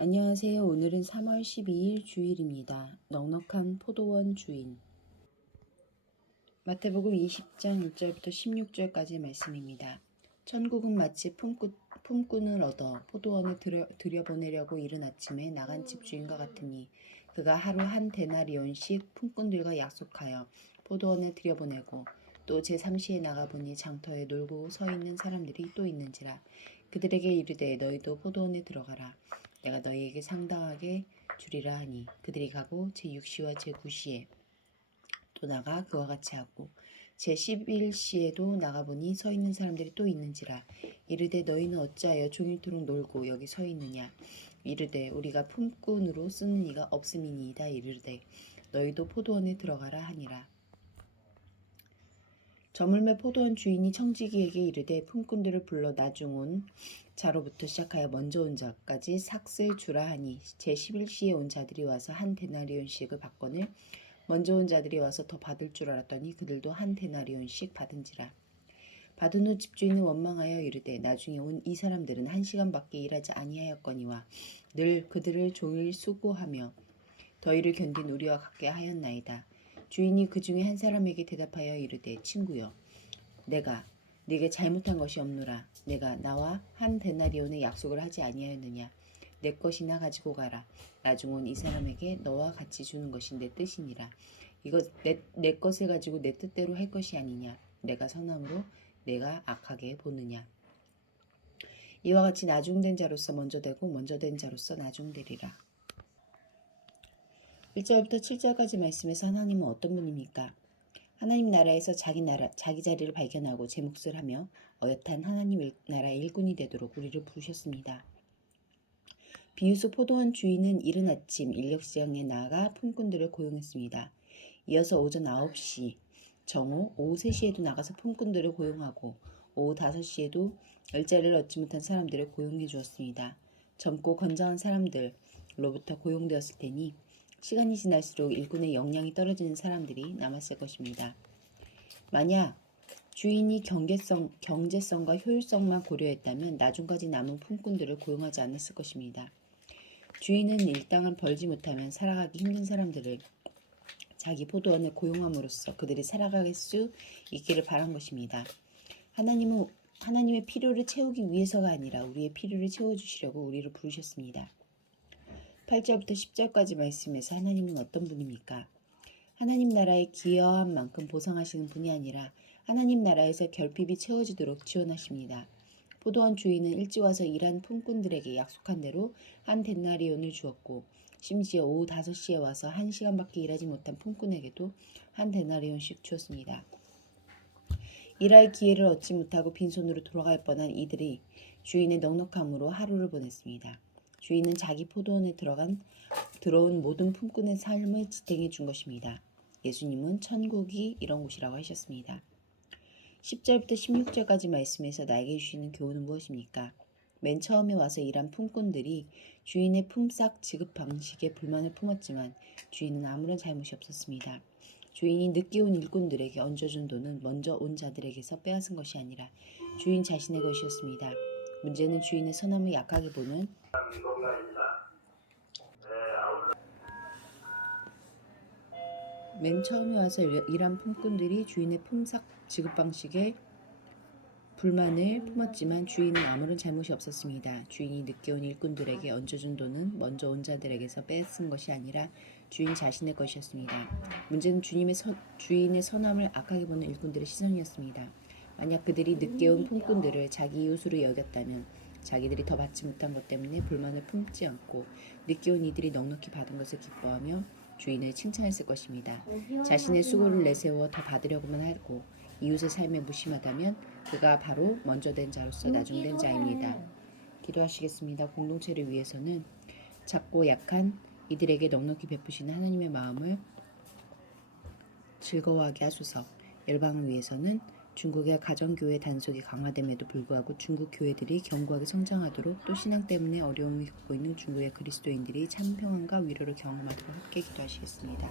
안녕하세요. 오늘은 3월 12일 주일입니다. 넉넉한 포도원 주인. 마태복음 20장 1절부터 16절까지의 말씀입니다. 천국은 마치 품꾼을 얻어 포도원에 들여보내려고 이른 아침에 나간 집주인과 같으니 그가 하루 한 데나리온씩 품꾼들과 약속하여 포도원에 들여보내고 또 제3시에 나가보니 장터에 놀고 서 있는 사람들이 또 있는지라 그들에게 이르되 너희도 포도원에 들어가라. 내가 너희에게 상당하게 주리라 하니 그들이 가고 제6시와 제9시에 또 나가 그와 같이 하고 제11시에도 나가보니 서 있는 사람들이 또 있는지라 이르되 너희는 어찌하여 종일토록 놀고 여기 서 있느냐 이르되 우리가 품꾼으로 쓰는 이가 없음이니이다 이르되 너희도 포도원에 들어가라 하니라. 저물매 포도원 주인이 청지기에게 이르되 품꾼들을 불러 나중 온 자로부터 시작하여 먼저 온 자까지 삭슬 주라 하니 제11시에 온 자들이 와서 한 데나리온씩을 받거늘 먼저 온 자들이 와서 더 받을 줄 알았더니 그들도 한 데나리온씩 받은지라. 받은 후 집주인은 원망하여 이르되 나중에 온 이 사람들은 1시간밖에 일하지 아니하였거니와 늘 그들을 종일 수고하며 더위를 견딘 우리와 같게 하였나이다. 주인이 그 중에 한 사람에게 대답하여 이르되 친구여 내가 네게 잘못한 것이 없노라. 내가 나와 한 데나리온의 약속을 하지 아니하였느냐. 내 것이나 가지고 가라. 나중 온 이 사람에게 너와 같이 주는 것이 내 뜻이니라. 이것 내 것을 가지고 내 뜻대로 할 것이 아니냐. 내가 선함으로 내가 악하게 보느냐. 이와 같이 나중된 자로서 먼저 되고 먼저 된 자로서 나중되리라. 1절부터 7절까지 말씀에서 하나님은 어떤 분입니까? 하나님 나라에서 자기 자리를 발견하고 제 몫을 하며 어엿한 하나님 나라의 일꾼이 되도록 우리를 부르셨습니다. 비유수 포도원 주인은 이른 아침 인력시장에 나아가 품꾼들을 고용했습니다. 이어서 오전 9시, 정오, 오후 3시에도 나가서 품꾼들을 고용하고 오후 5시에도 일자리를 얻지 못한 사람들을 고용해 주었습니다. 젊고 건장한 사람들로부터 고용되었을 테니 시간이 지날수록 일꾼의 역량이 떨어지는 사람들이 남았을 것입니다. 만약 주인이 경제성과 효율성만 고려했다면 나중까지 남은 품꾼들을 고용하지 않았을 것입니다. 주인은 일당을 벌지 못하면 살아가기 힘든 사람들을 자기 포도원에 고용함으로써 그들이 살아갈 수 있기를 바란 것입니다. 하나님은 하나님의 필요를 채우기 위해서가 아니라 우리의 필요를 채워주시려고 우리를 부르셨습니다. 8절부터 10절까지 말씀에서 하나님은 어떤 분입니까? 하나님 나라에 기여한 만큼 보상하시는 분이 아니라 하나님 나라에서 결핍이 채워지도록 지원하십니다. 포도원 주인은 일찍 와서 일한 품꾼들에게 약속한 대로 한 데나리온을 주었고 심지어 오후 5시에 와서 1시간밖에 일하지 못한 품꾼에게도 한 데나리온씩 주었습니다. 일할 기회를 얻지 못하고 빈손으로 돌아갈 뻔한 이들이 주인의 넉넉함으로 하루를 보냈습니다. 주인은 자기 포도원에 들어온 모든 품꾼의 삶을 지탱해 준 것입니다. 예수님은 천국이 이런 곳이라고 하셨습니다. 10절부터 16절까지 말씀에서 나에게 주시는 교훈은 무엇입니까? 맨 처음에 와서 일한 품꾼들이 주인의 품삯 지급 방식에 불만을 품었지만 주인은 아무런 잘못이 없었습니다. 주인이 늦게 온 일꾼들에게 얹어준 돈은 먼저 온 자들에게서 빼앗은 것이 아니라 주인 자신의 것이었습니다. 문제는 주인의 선함을 약하게 보는 맨 처음에 와서 일한 품꾼들이 주인의 품삯 지급 방식에 불만을 품었지만 주인은 아무런 잘못이 없었습니다. 주인이 늦게 온 일꾼들에게 얹어준 돈은 먼저 온 자들에게서 뺏은 것이 아니라 주인 자신의 것이었습니다. 문제는 주인의 선함을 악하게 보는 일꾼들의 시선이었습니다. 만약 그들이 늦게 온 품꾼들을 자기 이웃으로 여겼다면 자기들이 더 받지 못한 것 때문에 불만을 품지 않고 늦게 온 이들이 넉넉히 받은 것을 기뻐하며 주인을 칭찬했을 것입니다. 자신의 수고를 내세워 더 받으려고만 하고 이웃의 삶에 무심하다면 그가 바로 먼저 된 자로서 나중된 자입니다. 기도하시겠습니다. 공동체를 위해서는 작고 약한 이들에게 넉넉히 베푸시는 하나님의 마음을 즐거워하게 하소서. 열방을 위해서는 중국의 가정교회 단속이 강화됨에도 불구하고 중국 교회들이 견고하게 성장하도록 또 신앙 때문에 어려움을 겪고 있는 중국의 그리스도인들이 참 평안과 위로를 경험하도록 함께 기도하시겠습니다.